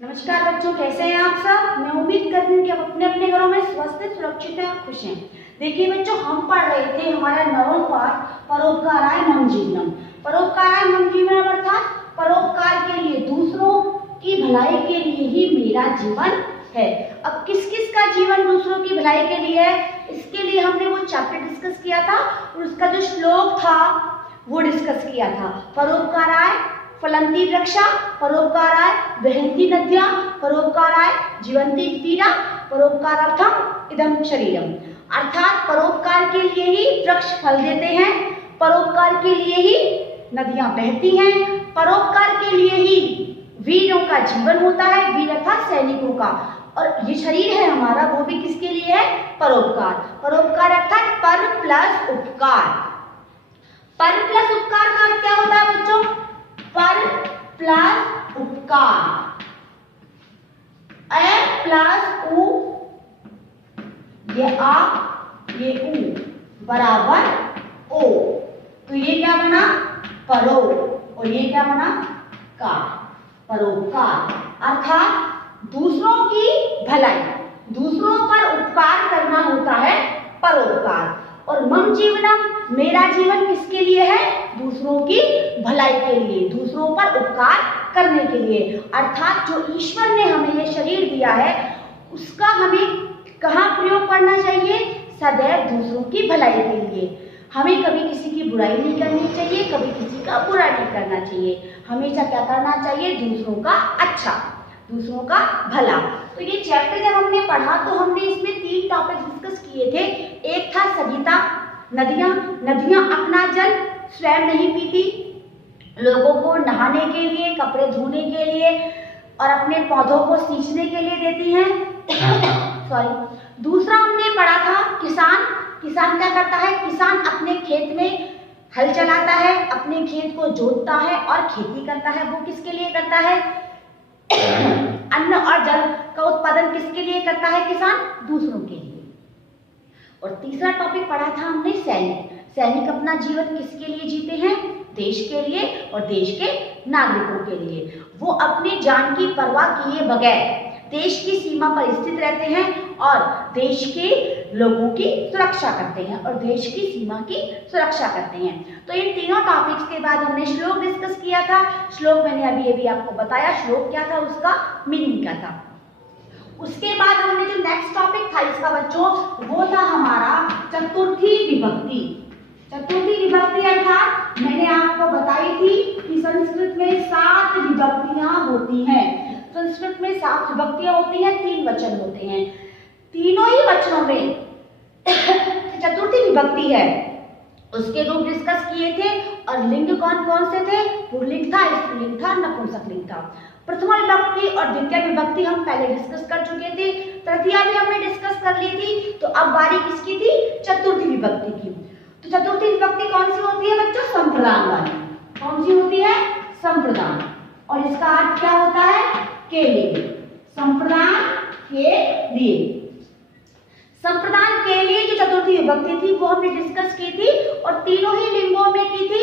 नमस्कार बच्चों, कैसे हैं आप सब। मैं उम्मीद करती हूँ कि आप अपने अपने घरों में स्वस्थ हैं, सुरक्षित हैं और खुश हैं। देखिए बच्चों, हम पढ़ रहे थे हमारा नवम पाठ परोपकाराय मम जीवनम। परोपकाराय मम जीवनम अर्थात परोपकार के लिए, दूसरों की भलाई के लिए ही मेरा जीवन है। अब किस किस का जीवन दूसरों की भलाई के लिए है, इसके लिए हमने वो चैप्टर डिस्कस किया था और उसका जो श्लोक था वो डिस्कस किया था। परोपकाराय फलंती वृक्षा, परोपकाराय वहन्ति नद्यः, परोपकाराय जीवन्ति तीरा, परोपकारार्थम इदं शरीरम। अर्थात परोपकार के लिए ही वृक्ष फल देते हैं, परोपकार के लिए ही नदियां बहती हैं, परोपकार के लिए ही वीरों का जीवन होता है, वीर अर्थात सैनिकों का। और ये शरीर है हमारा, वो भी किसके लिए है, परोपकार। परोपकार अर्थात पर प्लस उपकार। पर प्लस उपकार का अर्थ क्या होता है बच्चों, पर प्लस उपकार, ए प्लस उ, ये आ ये उ बराबर ओ, तो ये क्या बना परो और ये क्या बना का, परोपकार। अर्थात दूसरों की भलाई, दूसरों पर उपकार करना होता है परोपकार। और मम जीवनम, मेरा जीवन किसके लिए है, दूसरों की भलाई के लिए, दूसरों पर उपकार करने के लिए। अर्थात जो ईश्वर ने हमें ये शरीर दिया है उसका हमें कहाँ प्रयोग करना चाहिए, सदैव दूसरों की भलाई के लिए। हमें कभी किसी की बुराई नहीं करनी चाहिए, कभी किसी का बुरा नहीं करना चाहिए। हमेशा क्या करना चाहिए, दूसरों का अच्छा, दूसरों का भला। तो ये चैप्टर जब हमने पढ़ा तो हमने इसमें 3 टॉपिक डिस्कस किए थे। एक था सरिता, नदियां। नदियां अपना जल स्वयं नहीं पीती, लोगों को नहाने के लिए, कपड़े धोने के लिए और अपने पौधों को सींचने के लिए देती हैं। सॉरी। दूसरा हमने पढ़ा था किसान। किसान क्या करता है, किसान अपने खेत में हल चलाता है, अपने खेत को जोतता है और खेती करता है। वो किसके लिए करता है, अन्न और जल का उत्पादन किसके लिए करता है किसान, दूसरों के लिए। और तीसरा टॉपिक पढ़ा था हमने सैनिक। सैनिक अपना जीवन किसके लिए जीते हैं, देश के लिए और देश के नागरिकों के लिए। वो अपनी जान की परवाह किए बगैर देश की सीमा पर स्थित रहते हैं और देश के लोगों की सुरक्षा करते हैं और देश की सीमा की सुरक्षा करते हैं। तो इन तीनों टॉपिक्स के बाद हमने श्लोक डिस्कस किया था। श्लोक मैंने अभी आपको बताया, श्लोक क्या था, उसका मीनिंग क्या था। उसके बाद हमने जो नेक्स्ट टॉपिक था इसका बच्चों, वो था हमारा चतुर्थी विभक्ति। चतुर्थी विभक्ति अर्थात मैंने आपको बताई थी कि संस्कृत में 7 विभक्तियां होती हैं। संस्कृत में 7 विभक्तियां होती हैं, 3 वचन होते हैं। तीनों ही वचनों में चतुर्थी विभक्ति है, उसके रूप डिस्कस किए थे। और लिंग कौन कौन से थे, पुल्लिंग था, स्त्रीलिंग था, नपुंसकलिंग था। प्रथमा विभक्ति और द्वितीय विभक्ति हम पहले डिस्कस कर चुके थे, तृतीया भी हमने डिस्कस कर ली थी। तो अब बारी किसकी थी, चतुर्थी विभक्ति की। तो चतुर्थी विभक्ति कौन सी होती है बच्चों, संप्रदान वाली। कौन सी होती है, संप्रदान। और इसका अर्थ क्या होता है, के लिए, संप्रदान के लिए। संप्रदान के लिए जो चतुर्थी विभक्ति थी वो हमने डिस्कस की थी और तीनों ही लिंगों में की थी,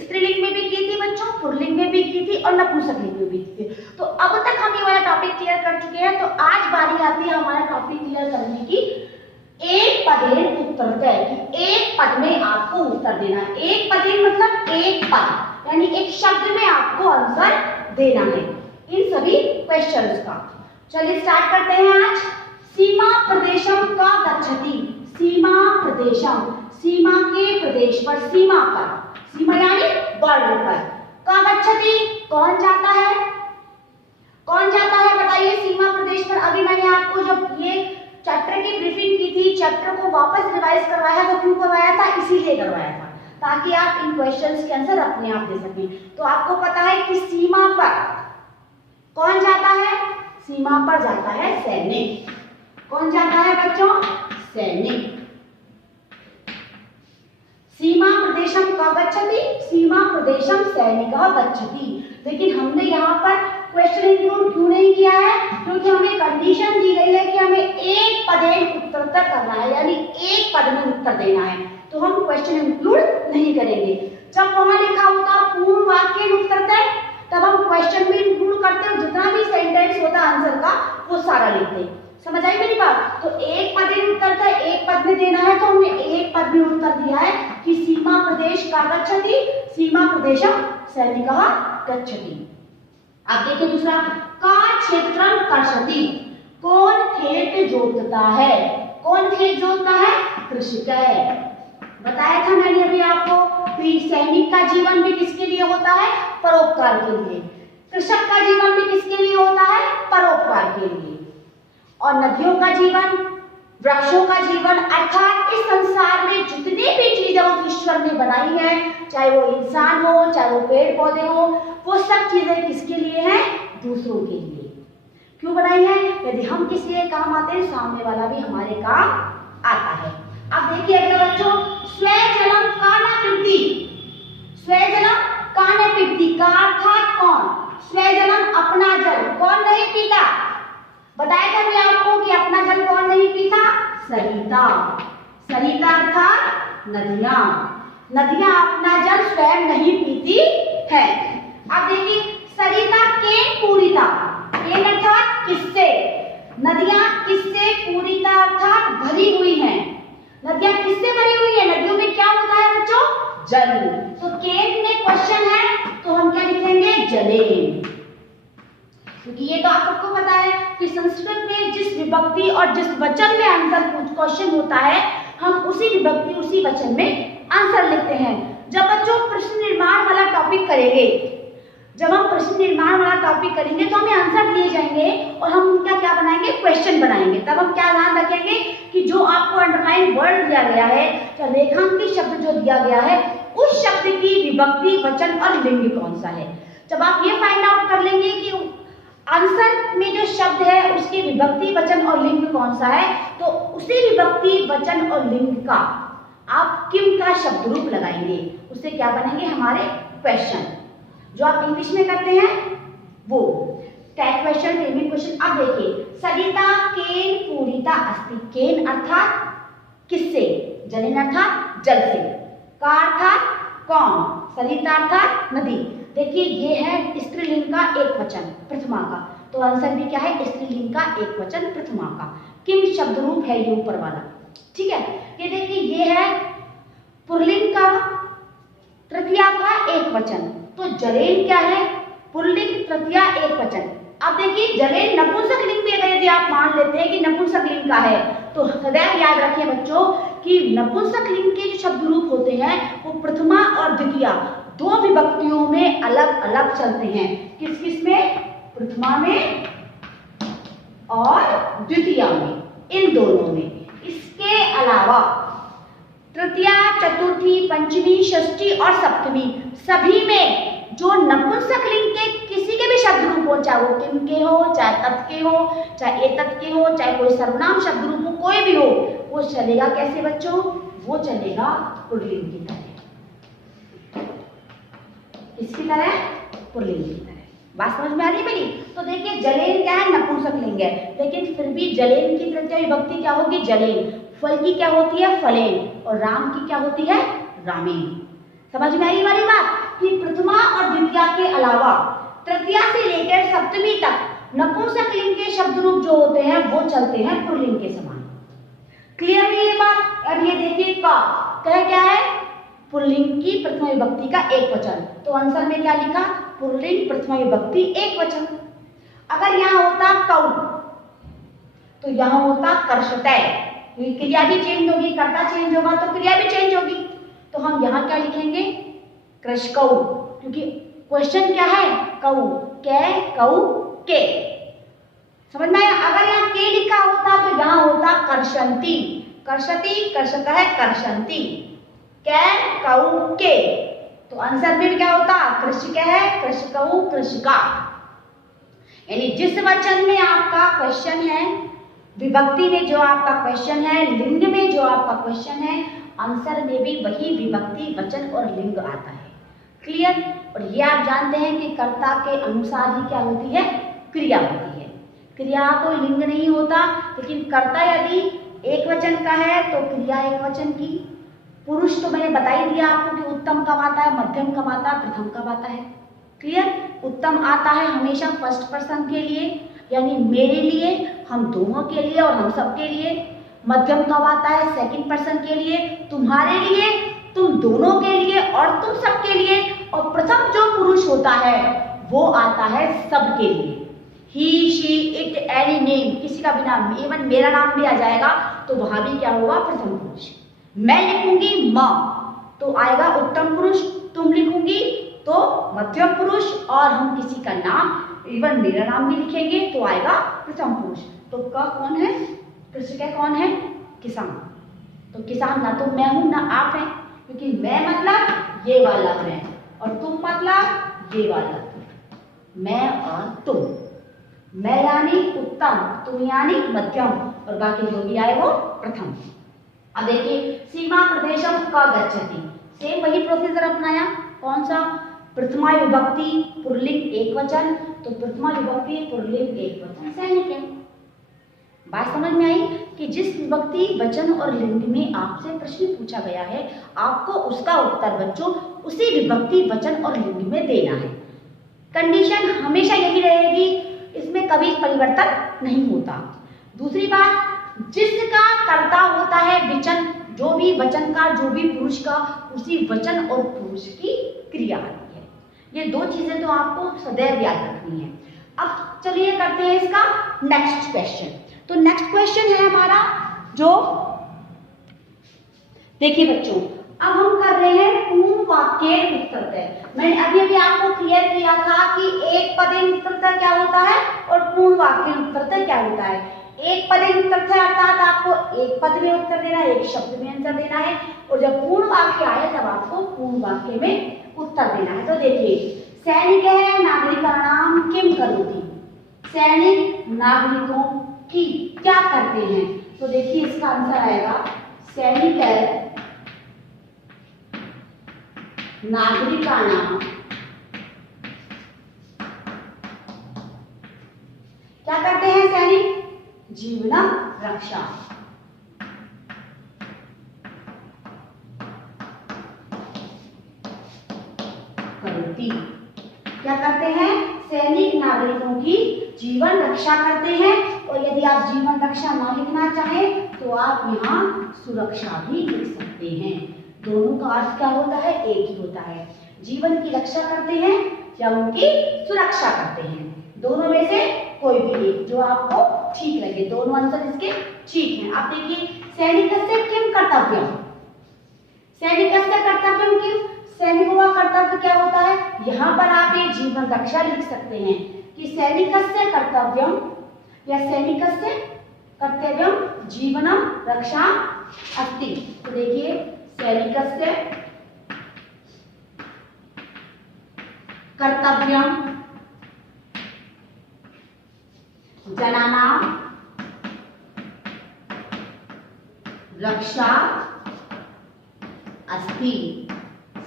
स्त्रीलिंग में भी की थी बच्चों, पुल्लिंग में भी की थी और नपुंसकलिंग में भी की थी। तो अब तक हम ये वाला टॉपिक क्लियर कर चुके हैं। तो आज बारी आती है हमारा टॉपिक क्लियर करने की, एक पदेन उत्तरतः, कि एक पद में आपको उत्तर देना है। एक पदेन मतलब एक पद, यानी एक शब्द में आपको आंसर देना है इन सभी क्वेश्चंस का। चलिए स्टार्ट करते हैं आज। सीमा प्रदेशम का गच्छति, सीमा प्रदेशम, सीमा के प्रदेश पर, सीमा पर, सीमा यानी बॉर्डर पर, का गच्छति कौन जाता है, कौन जाता है बताइए सीमा प्रदेश पर। अभी मैंने आपको जब ये चैप्टर की ब्रीफिंग की थी, चैप्टर को वापस रिवाइज करवाया तो क्यों करवाया था, इसीलिए करवाया था ताकि आप इन क्वेश्चंस के आंसर अपने आप दे सकें। तो आपको पता है कि सीमा पर कौन जाता है, सीमा पर जाता है सैनिक। कौन जाता है बच्चों, सैनिक। सीमा प्रदेशम का गच्छति, सीमा प्रदेशम सैनिकः गच्छति। लेकिन हमने यहाँ पर क्वेश्चन इंक्लूड क्यों नहीं किया है, क्योंकि हमें कंडीशन दी गई है कि हमें एक पदेन उत्तरतः करना है, यानी एक पद में उत्तर देना है। तो हम क्वेश्चन इंक्लूड नहीं करेंगे। जब वहां लिखा होता पूर्ण वाक्य उत्तरतः, तब हम क्वेश्चन में इंक्लूड करते हैं। जितना भी सेंटेंस होता वो सारा लिखते हैं। समझ आई मेरी बात? तो एक पद में उत्तर था, एक पद में देना है, तो हमने एक पद में उत्तर दिया है कि सीमा प्रदेश का गच्छति, सीमा प्रदेशम सैनिकः गच्छति। अब देखिए दूसरा, का क्षेत्रम कर्षति, कौन खेत जोतता है? कौन खेत जोतता है? कृषक है। बताया था मैंने अभी आपको कि सैनिक का जीवन भी किसके लिए होता है? परोपकार के लिए। कृषक का जीवन भी किसके लिए होता है? परोपकार के लिए। और नदियों का जीवन, वृक्षों का जीवन, अर्थात इस संसार में जितनी भी चीजें उस ईश्वर ने बनाई है, चाहे वो इंसान हो, चाहे वो पेड़ पौधे हो, वो सब चीजें किसके लिए हैं? दूसरों के लिए। क्यों बनाई है? यदि हम किसी के काम आते हैं, सामने वाला भी हमारे काम आता है। अब देखिए अगले बच्चों, स्वजलम कानपिबति, स्वजलम कानपिबति का अर्थात कौन? स्वजलम अपना जल कौन नहीं पीता? बताया था मैं आपको कि अपना जल कौन नहीं पीता? सरिता। सरिता अर्थात नदियां। नदियां अपना जल स्वयं नहीं पीती है। अब देखिए, सरिता केन पूरिता, केन अर्थात किससे? नदियां किससे पूरिता अर्थात भरी हुई हैं। नदियां किससे भरी हुई है? नदियों में क्या होता है बच्चों? जल। तो केन में क्वेश्चन है, तो हम क्या लिखेंगे? जलेन। क्योंकि ये तो आप सबको पता है कि संस्कृत में जिस विभक्ति और जिस वचन में आंसर क्वेश्चन होता है, हम उसी विभक्ति उसी वचन में आंसर लिखते हैं। जब बच्चों प्रश्न निर्माण वाला टॉपिक करेंगे, जब हम प्रश्न निर्माण वाला टॉपिक करेंगे तो हमें आंसर दिए जाएंगे और हम उनका क्या बनाएंगे? क्वेश्चन बनाएंगे। तब हम क्या ध्यान रखेंगे कि जो आपको अंडरलाइन वर्ड दिया गया है या रेखांकित शब्द जो दिया गया है, उस शब्द की विभक्ति, वचन और लिंग कौन सा है। जब आप ये फाइंड आउट कर लेंगे कि आंसर में जो शब्द है उसकी विभक्ति, वचन और लिंग कौन सा है, तो उसी विभक्ति, वचन और लिंग का आप किम का शब्द रूप लगाएंगे। उससे क्या बनेंगे? हमारे क्वेश्चन, जो आप इंग्लिश में करते हैं वो टैग क्वेश्चन, फ्रेमिंग क्वेश्चन। अब देखिए, सरिता केन पूरिता अस्ति, केन अर्थात किससे? जलेन अर्थात जल से, का अर्थात कौन, सरिता अर्थात नदी। देखिए ये है स्त्रीलिंग का एक वचन प्रथमा का, तो आंसर भी क्या है? स्त्रीलिंग का एक वचन प्रथमा का। किम शब्द रूप है ये ऊपर वाला, ठीक है। ये देखिए ये है पुल्लिंग का तृतीया का एक वचन, तो जलेन क्या है? पुल्लिंग तृतीया एक वचन। अब देखिए जलेन नपुंसक लिंग में अगर यदि आप मान लेते हैं कि नपुंसक लिंग का है, तो सदैव याद रखिए बच्चों कि नपुंसक लिंग के जो शब्द रूप होते हैं वो प्रथमा और द्वितीया दो विभक्तियों में अलग अलग चलते हैं। किस किस में? प्रथमा में और द्वितीया में, इन दोनों में। इसके अलावा तृतीया, चतुर्थी, पंचमी, षष्ठी और सप्तमी सभी में जो नपुंसक लिंग के किसी के भी शब्द रूप हो, चाहे वो किम के हो, चाहे तत् के हो, चाहे एतत् के हो, चाहे कोई सर्वनाम शब्द रूप हो, कोई भी हो, वो चलेगा कैसे बच्चों? वो चलेगा पुल्लिंग की तरह। किसकी तरह? पुल्लिंग की तरह। बात समझ में आ रही है मेरी? तो देखिए जलेन क्या है? नपुंसक लिंग है, लेकिन फिर भी जलेन की तृतीया विभक्ति क्या होगी? जलेन। फल की क्या होती है? फलेन। और राम की क्या होती है? रामेन। समझ में आई वाली बात कि प्रथमा और द्वितीया के अलावा तृतीया से लेकर सप्तमी तक नपुंसक लिंग के शब्द रूप जो होते हैं वो चलते हैं पुल्लिंग के समान। क्लियर है ये बात? अब ये देखिए का कह क्या है? पुल्लिंग की प्रथमा विभक्ति का एक वचन, तो आंसर में क्या लिखा? पुल्लिंग प्रथमा विभक्ति एक वचन। अगर यहाँ होता कौ तो यहाँ होता कर्षतय, क्रिया भी चेंज होगी, कर्ता चेंज होगा तो क्रिया भी चेंज होगी, तो हम यहाँ क्या लिखेंगे? कृषकौ, क्योंकि क्वेश्चन क्या है? कौ, कै, कौ, के। समझ में आया? अगर यहाँ के लिखा होता तो यहाँ होता कर्षन्ति, कर्षति, कर्षतः, कर्षन्ति, कै, कौ, के। तो आंसर में भी क्या होता? कृषिक है, कृषकौ, कृषिका। यानी जिस वचन में आपका क्वेश्चन है, विभक्ति में जो आपका क्वेश्चन है, लिंग में जो आपका क्वेश्चन है, आंसर में भी वही विभक्ति, वचन और लिंग आता है। क्लियर? और ये आप जानते हैं कि कर्ता के अनुसार ही क्या होती है? क्रिया होती है। क्रिया कोई लिंग नहीं होता, लेकिन कर्ता यदि एक वचन का है तो क्रिया एक वचन की। पुरुष तो मैंने बता ही दिया आपको कि उत्तम कब आता है, मध्यम कब आता है, प्रथम कब आता है। क्लियर? उत्तम आता है हमेशा फर्स्ट पर्सन के लिए, यानी मेरे लिए, हम दोनों के लिए और हम सब के लिए। मध्यम कब आता है? सेकंड पर्सन के लिए, तुम्हारे लिए, तुम दोनों के लिए और तुम सब के लिए। और प्रथम जो पुरुष होता है वो आता है सबके लिए। ही, शी, इट, एनी नेम, किसी का भी नाम, इवन मेरा नाम भी आ जाएगा तो वहां भी क्या होगा? प्रथम पुरुष। मैं लिखूंगी माँ तो आएगा उत्तम पुरुष, तुम लिखूंगी तो मध्यम पुरुष, और हम किसी का नाम, इवन मेरा नाम भी लिखेंगे तो आएगा प्रथम पुरुष। तो का कौन है? कृषिका कौन है? किसान। तो किसान ना तो मैं हूं ना आप हैं, क्योंकि मैं मतलब ये वाला मैं, और तुम मतलब ये वाला तुम। मैं और तुम, मैं यानी उत्तम, तुम यानी मध्यम, और बाकी जो भी आए वो प्रथम। अब देखिए, सीमा प्रदेशम का गच्छति, सेम वही प्रोसीजर अपनाया। कौन सा? प्रथमा विभक्ति पुल्लिंग एक वचन, तो प्रथमा विभक्ति पुल्लिंग एक वचन सैनिक है। बात समझ में आई कि जिस विभक्ति वचन और लिंग में आपसे प्रश्न पूछा गया है, आपको उसका उत्तर बच्चों उसी विभक्ति वचन और लिंग में देना है। कंडीशन हमेशा यही रहेगी, इसमें कभी परिवर्तन नहीं होता। दूसरी बात, जिसका कर्ता होता है वचन, जो भी वचन का, जो भी पुरुष का, उसी वचन और पुरुष की क्रिया आती है। ये दो चीजें तो आपको सदैव याद रखनी है। अब चलिए करते हैं इसका नेक्स्ट क्वेश्चन। तो नेक्स्ट क्वेश्चन है हमारा जो, देखिए बच्चों, अब हम कर रहे हैं पूर्ण वाक्य उत्तरतः। मैंने अभी अभी आपको क्लियर किया था कि एक पदेन उत्तरतः क्या होता है और पूर्ण वाक्य उत्तरतः क्या होता है। एक पदेन उत्तरतः अर्थात आपको एक पद में उत्तर देना है, एक शब्द में आंसर देना है, और जब पूर्ण वाक्य आए तब आपको पूर्ण वाक्य में उत्तर देना है। तो देखिए, सैनिक है नागरिकाणाम किम करोति, सैनिक नागरिकों की क्या करते हैं। तो देखिए इसका आंसर आएगा सैनिक है नागरिकाणाम क्या करते हैं? सैनिक जीवन रक्षा करती, क्या करते हैं? सैनिक नागरिकों की जीवन रक्षा करते हैं। और यदि आप जीवन रक्षा ना लिखना चाहें तो आप यहाँ सुरक्षा भी लिख सकते हैं। दोनों का अर्थ क्या होता है? एक ही होता है। जीवन की रक्षा करते हैं या उनकी सुरक्षा करते हैं, दोनों में से कोई भी एक जो आपको ठीक लगे। दोनों आंसर इसके ठीक हैं। आप देखिए, सैनिकस्य किम कर्तव्यम, सैनिकस्य कर्तव्यम किम, सैनिकों का कर्तव्य क्या होता है? यहाँ पर आप ये जीवन रक्षा लिख सकते हैं कि सैनिकस्य कर्तव्यम या सैनिकस्य कर्तव्यम जीवनम रक्षा अस्ति। तो देखिए, सैनिकस्य कर्तव्यम जनानां रक्षा अस्ति।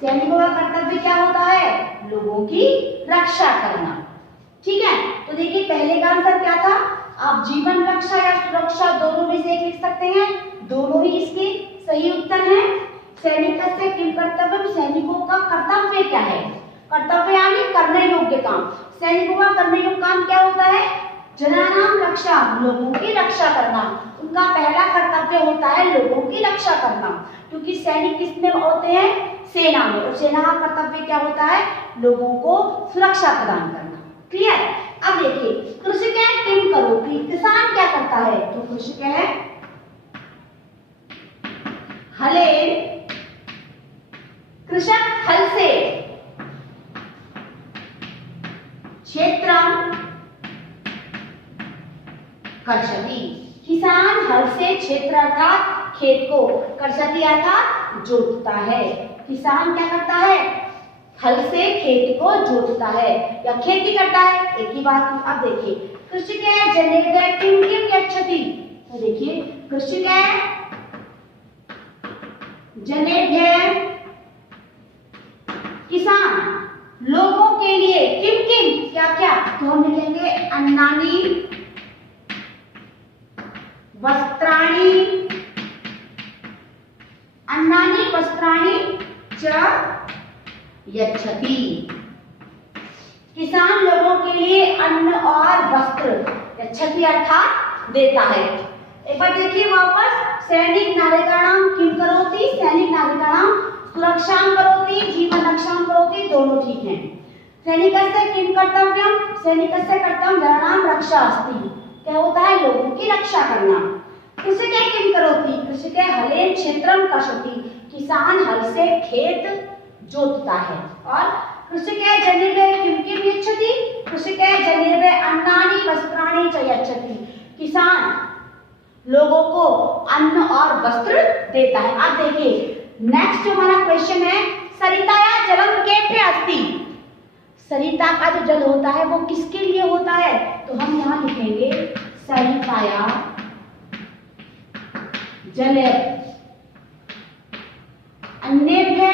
सैनिकों का कर्तव्य क्या होता है? लोगों की रक्षा करना। ठीक है, तो देखिए पहले का आंसर क्या था? आप जीवन रक्षा या सुरक्षा दोनों में से एक लिख सकते हैं, दोनों ही इसके सही उत्तर हैं। सैनिकस्य किम कर्तव्यम, सैनिकों का कर्तव्य क्या है? कर्तव्य यानी करने योग्य काम। सैनिकों का करने योग्य काम क्या होता है? जनानाम रक्षा, लोगों की रक्षा करना। उनका पहला कर्तव्य होता है लोगों की रक्षा करना, क्योंकि सैनिक किसमें होते हैं? सेना में, और सेना का कर्तव्य क्या होता है? लोगों को सुरक्षा प्रदान करना। क्लियर? अब देखिए, कृषक किम करोति, किसान क्या करता है? तो कृषक है हले, कृषक हल से क्षेत्रम कर्षति, किसान हल से क्षेत्र अर्थात खेत को, कर्षति अर्थात जोतता है। किसान क्या करता है? हल से खेत को जोतता है या खेती करता है, एक ही बात। अब देखिए, कृषि है जनेभ्य किम किम गच्छति, तो देखिए कृषि है जनेभ्य किसान लोगों के लिए, किम किम क्या क्या, तो हम लिखेंगे अन्नानि वस्त्राणि, अन्नानि वस्त्राणि च यच्छति। किसान लोगों के लिए अन्न और वस्त्र यच्छति अर्थात देता है। एक बार देखिए वापस, सैनिक नागरिकाणाम किम करोति, सैनिक नागरिकाणाम सुरक्षां करोति, जीवन रक्षां करोति, दोनों ठीक हैं। सैनिकस्य किम कर्तव्यम, सैनिकस्य कर्तव्यम जनानां रक्षा अस्ति, क्या होता है, लोगों की रक्षा करना। कृषिके किम करोति, कृषिके हलेन क्षेत्रम कर्षति, किसान हल से खेत जोतता है। और कृषिके जनिर्वे किम किम यच्छति, कृषिके जनिर्वे अन्नानि वस्त्राणि च यच्छति, किसान लोगों को अन्न और वस्त्र देता है। आप देखिए नेक्स्ट हमारा क्वेश्चन है, सरिताया जलम केभ्य अस्ति, सरिता का जो जल होता है वो किसके लिए होता है, तो हम यहाँ लिखेंगे सरिताया जल अन्येभ्य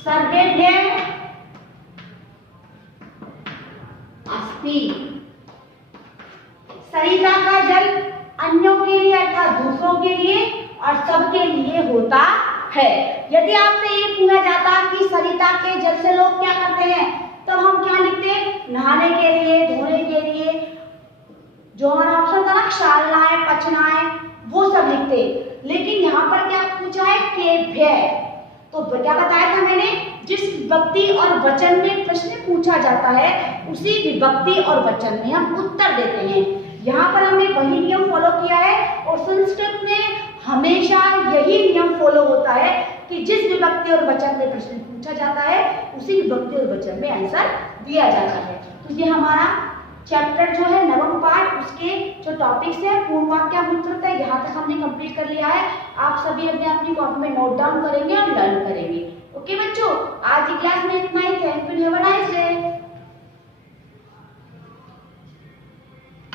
सर्वेभ्य अस्ति। सरिता का जल अन्यों के लिए अर्थात दूसरों के लिए और सबके लिए होता है। यदि आपसे ये पूछा जाता कि सरिता के जल से लोग क्या करते हैं, तो हम क्या लिखते, नहाने के लिए, धोने के लिए, जो हमारा ऑप्शन था ना क्षालनाय पचनाय, वो सब लिखते। लेकिन यहाँ पर क्या पूछा है, केभ्य, तो क्या बताया था मैंने, जिस विभक्ति और वचन में प्रश्न पूछा जाता है उसी विभक्ति और वचन में हम उत्तर देते हैं। यहाँ पर हमने वही नियम फॉलो किया है और संस्कृत में हमेशा यही नियम फॉलो होता है कि जिस विभक्ति और वचन में प्रश्न पूछा जाता है उसी विभक्ति और वचन में आंसर दिया जाता है। तो ये हमारा चैप्टर जो है नवम पाठ, उसके जो टॉपिक्स है पूर्ण वाक्य मूत्रता है, यहाँ तक हमने कंप्लीट कर लिया है। आप सभी अपनी अपनी कॉपी में नोट डाउन करेंगे और लर्न करेंगे। ओके बच्चों, आज की क्लास में इतना ही।